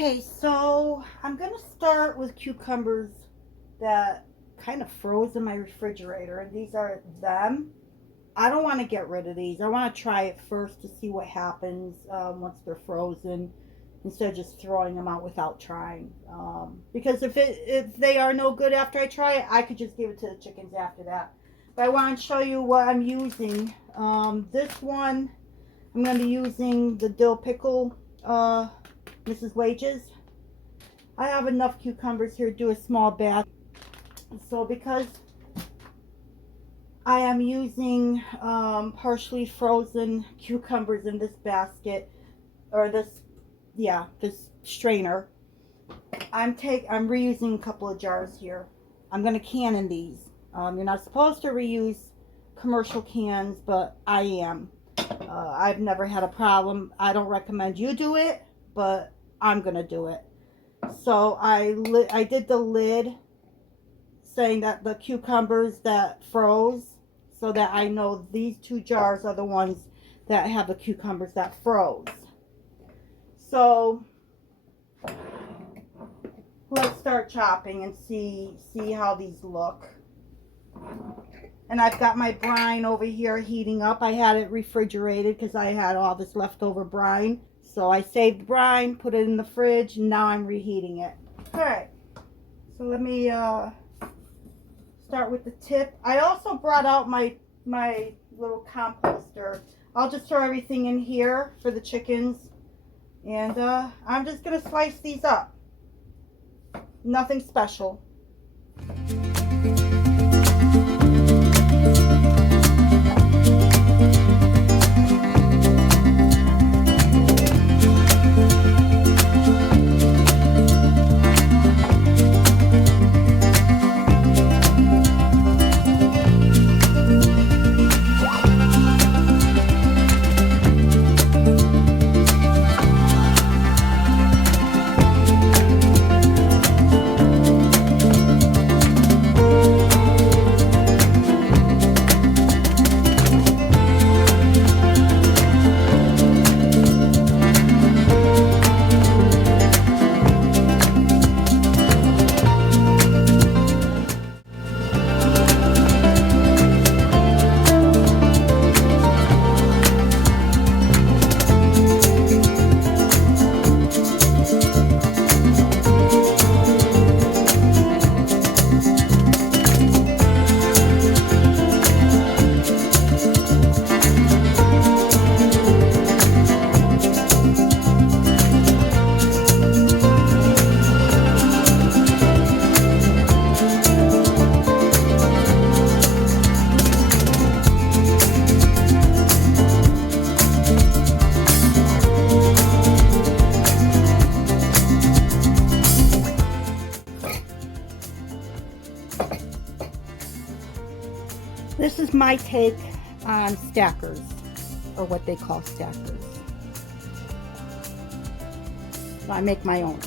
Okay, so I'm going to start with cucumbers that kind of froze in my refrigerator. And these are them. I don't want to get rid of these. I want to try it first to see what happens once they're frozen, instead of just throwing them out without trying. Because if they are no good after I try it, I could just give it to the chickens after that. But I want to show you what I'm using. This one, I'm going to be using the dill pickle, Mrs. Wages. I have enough cucumbers here to do a small batch. So because I am using partially frozen cucumbers in this basket, or this strainer, I'm reusing a couple of jars here. I'm going to can in these. You're not supposed to reuse commercial cans, but I am. I've never had a problem. I don't recommend you do it, but I'm going to do it. So I did the lid saying that the cucumbers that froze, so that I know these 2 jars are the ones that have the cucumbers that froze. So let's start chopping and see how these look. And I've got my brine over here heating up. I had it refrigerated because I had all this leftover brine. So I saved brine, put it in the fridge, and now I'm reheating it. Alright, so let me start with the tip. I also brought out my little composter. I'll just throw everything in here for the chickens. And I'm just going to slice these up. Nothing special. This is my take on stackers, or what they call stackers. So I make my own.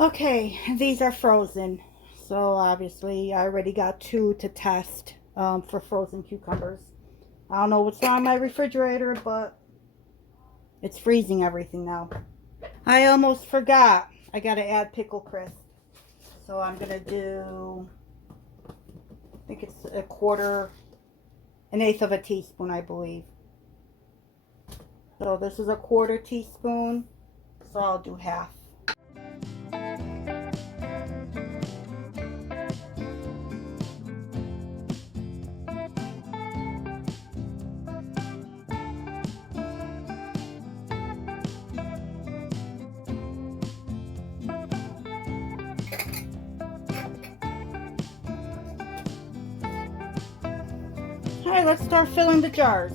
Okay, these are frozen. So obviously I already got 2 to test for frozen cucumbers. I don't know what's wrong with my refrigerator, but it's freezing everything now. I almost forgot. I got to add pickle crisp. So I'm going to do, I think it's an eighth of a teaspoon, I believe. So this is a 1/4 teaspoon. So I'll do half. All right, let's start filling the jars.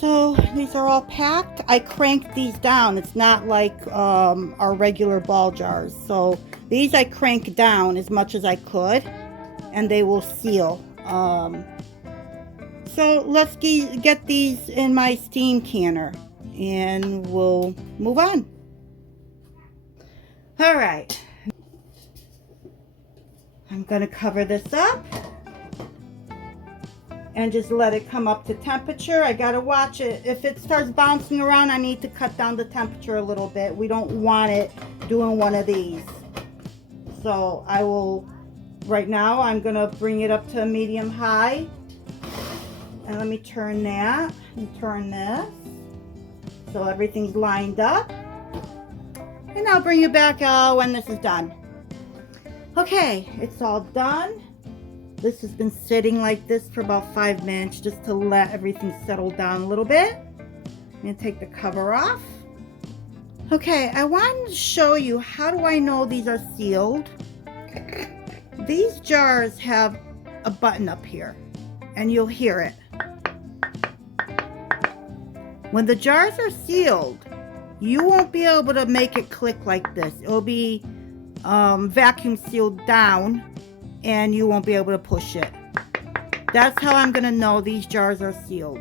So these are all packed. I cranked these down. It's not like our regular ball jars. So these I crank down as much as I could, and they will seal. So let's get these in my steam canner, and we'll move on. All right. I'm going to cover this up and just let it come up to temperature. I gotta watch it. If it starts bouncing around, I need to cut down the temperature a little bit. We don't want it doing one of these. So I will, right now, I'm gonna bring it up to a medium high. And let me turn that and turn this. So everything's lined up. And I'll bring you back when this is done. Okay, it's all done. This has been sitting like this for about 5 minutes just to let everything settle down a little bit. I'm going to take the cover off. Okay, I wanted to show you, how do I know these are sealed? These jars have a button up here, and you'll hear it. When the jars are sealed, you won't be able to make it click like this. It'll be vacuum sealed down, and you won't be able to push it. That's how I'm gonna know these jars are sealed.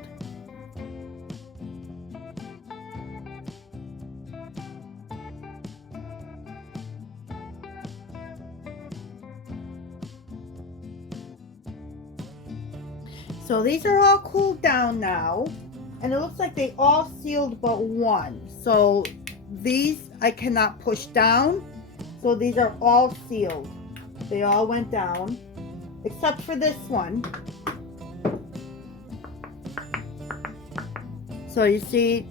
So these are all cooled down now, and it looks like they all sealed but one. So these I cannot push down, so these are all sealed. They all went down, except for this one. So you see,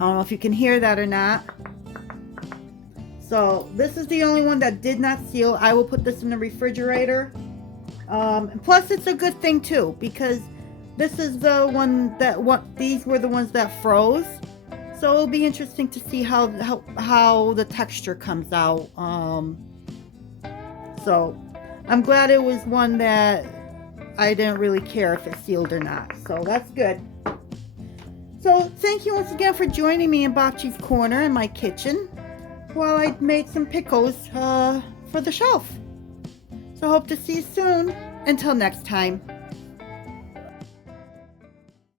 I don't know if you can hear that or not. So this is the only one that did not seal. I will put this in the refrigerator. Plus it's a good thing too, because this is the one that these were the ones that froze. So it'll be interesting to see how the texture comes out. So I'm glad it was one that I didn't really care if it sealed or not. So that's good. So thank you once again for joining me in Bocce's Corner in my kitchen while I made some pickles for the shelf. So hope to see you soon. Until next time.